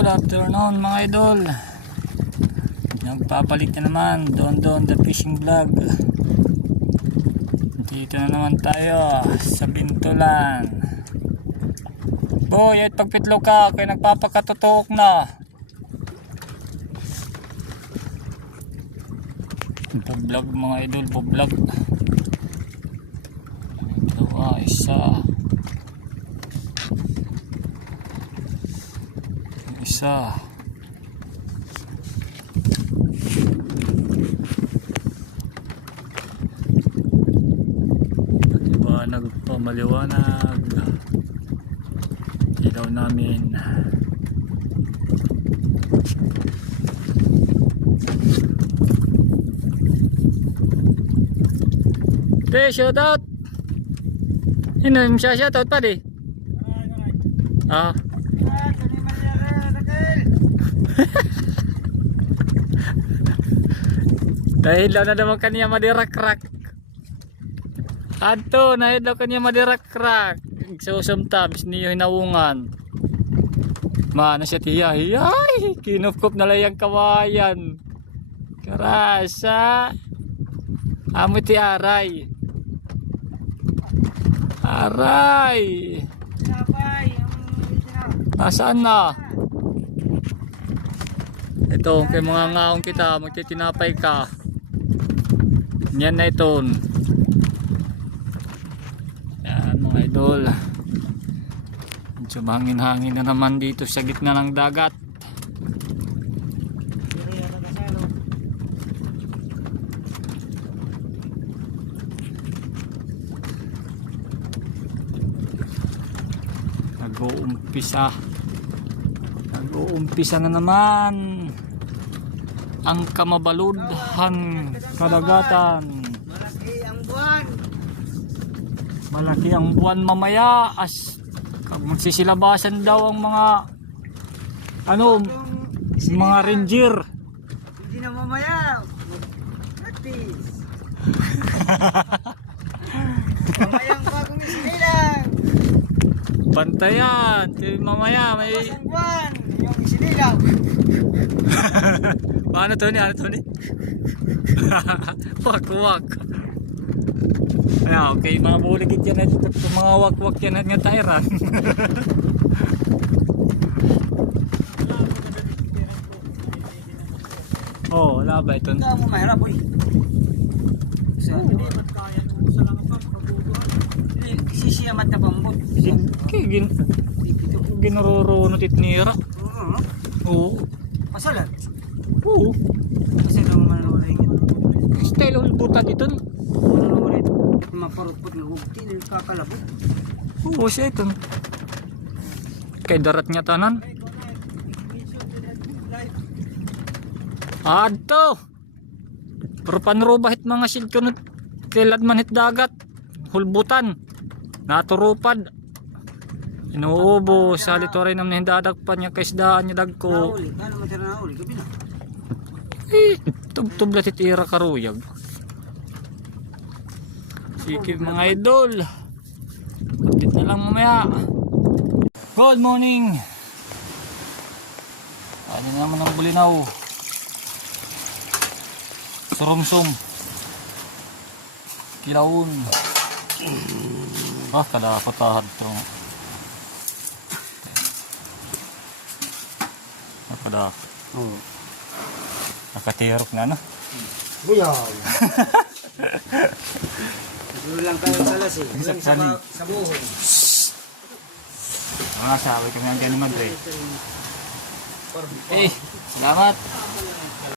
Good afternoon mga idol. Nagpapalit na naman Don the Fishing Vlog. Dito na naman tayo sa Bintulan. Boy, at pagpitlo ka kaya nagpapakatutok na. Vlog mga idol, vlog. Dalawa, isa. Maliwanag pa, maliwanag ilaw namin. Shout out. Hindi siya shout out pa di. Ah. Dahil daw na naman kaniya madirak-rak. Adto, dahil daw kaniya madirak-rak. Susumta, bis niyo hinaungan. Mana siya tiya-hiyay. Kinupkup na lang yung kawayan. Karasa. Amo ti aray. Aray. Nasaan na? Ito, kay mga ngaong kita, magtitinapay ka. Yan na ito. Yan mga idol. Medyo hangin-hangin na naman dito sa gitna ng dagat. Nag-uumpisa na naman ang kamabaludhan kadagatan. Malaki ang buwan mamaya as magsisilabasan daw ang mga mga ranger. Hindi na mamaya. Atis. Mamayang bagong isinilang. Bantayan, mamaya may buwan, yung isinilang. Ano to ni? Wak. Ayan, okay, mga buligid yan at mga wak yan at nga tayran. Oh, wala ba ito? Hindi mo mahirap boy. Sisiyamat na bambot. Ginarorunot itnira. Oo. Pasalan? Oo. Kasi lang manuring. Style ulbutan ito. Manuring. Maparupot ng hugti. Kakalabot. Oo siya ito. Kay darat nga tanan. Adto. Pero panrubahit mga silkonot. Tilad manhit dagat. Hulbutan. Naturupad. Inuubo sa litoray nam nahindadagpan niya kaisdaan niya dagko. Nauli. Ano mo tira nauli? Gabi na. Tubtub titira karuyag. Sige mga idol. Update na lang mamaya. Good morning. Ano naman ang bulinaw? Surumsum. Kilawon. Kada patahan to. Kada. Oo. Nakatirok na. Buyaw. Siguro lang tayo sa las eh. Sa buhon. Mga sabi kami ang ganun Madre. Salamat.